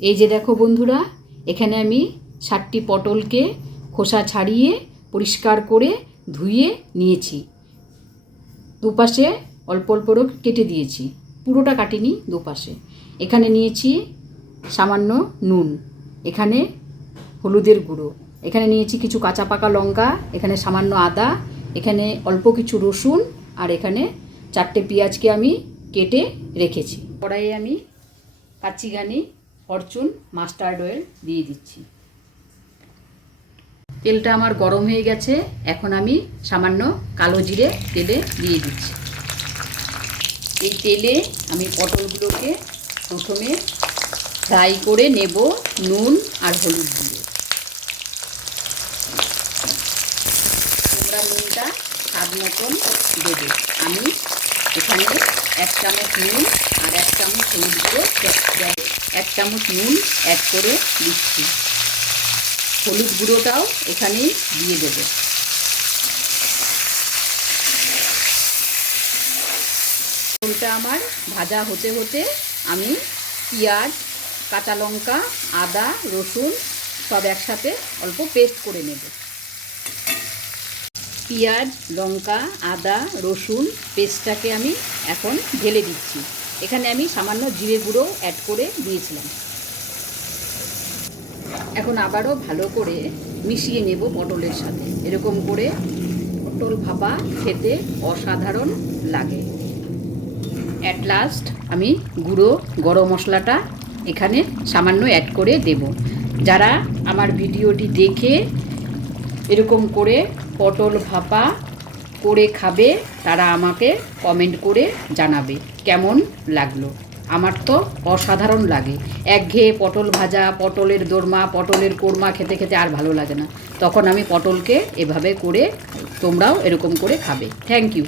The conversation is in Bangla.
এই যে দেখো বন্ধুরা, এখানে আমি 7টি পটলকে খোসা ছাড়িয়ে পরিষ্কার করে ধুয়ে নিয়েছি। দুপাশে অল্প অল্প করে কেটে দিয়েছি, পুরোটা কাটিনি, দুপাশে। এখানে নিয়েছি সামান্য নুন, এখানে হলুদের গুঁড়ো, এখানে নিয়েছি কিছু কাঁচা পাকা লঙ্কা, এখানে সামান্য আদা, এখানে অল্প কিছু রসুন, আর এখানে 4টে পেঁয়াজকে আমি কেটে রেখেছি। কড়াইয়ে আমি কাচ্চিঘানি ফরচুন মাস্টার্ড অয়েল দিয়ে দিচ্ছি। তেলটা আমার গরম হয়ে গেছে, এখন আমি সামান্য কালো জিরে তেলে দিয়ে দিচ্ছি। এই তেলে আমি পটলগুলোকে প্রথমে ফ্রাই করে নেব নুন আর হলুদ দিয়ে। তোমরা নুনটা স্বাদ মতন দেবে। আমি এখানে 1 চামচ নুন আর 1 চামচ হলুদ গুঁড়ো, 1 চামচ নুন অ্যাড করে দিচ্ছি। হলুদ গুঁড়োটাও এখানেই দিয়ে দেবো। পটলটা আমার ভাজা হতে হতে আমি পেঁয়াজ, কাঁচা লঙ্কা, আদা, রসুন সব একসাথে অল্প পেস্ট করে নেব। পেঁয়াজ, লঙ্কা, আদা, রসুন পেস্টটাকে আমি এখন ঢেলে দিচ্ছি। এখানে আমি সামান্য জিরে গুঁড়ো অ্যাড করে দিয়েছিলাম। এখন আবারও ভালো করে মিশিয়ে নেব পটলের সাথে। এরকম করে পটল ভাপা খেতে অসাধারণ লাগে। অ্যাট লাস্ট আমি গুঁড়ো গরম মশলাটা এখানে সামান্য অ্যাড করে দেব। যারা আমার ভিডিওটি দেখে এরকম করে পটল ভাপা করে খাবে, তারা আমাকে কমেন্ট করে জানাবে কেমন লাগলো। আমার তো অসাধারণ লাগে। একঘেয়ে পটল ভাজা, পটলের দোরমা, পটলের কোরমা খেতে খেতে আর ভালো লাগে না। তখন আমি পটলকে এভাবে করে তোমরাও এরকম করে খাবে। Thank you.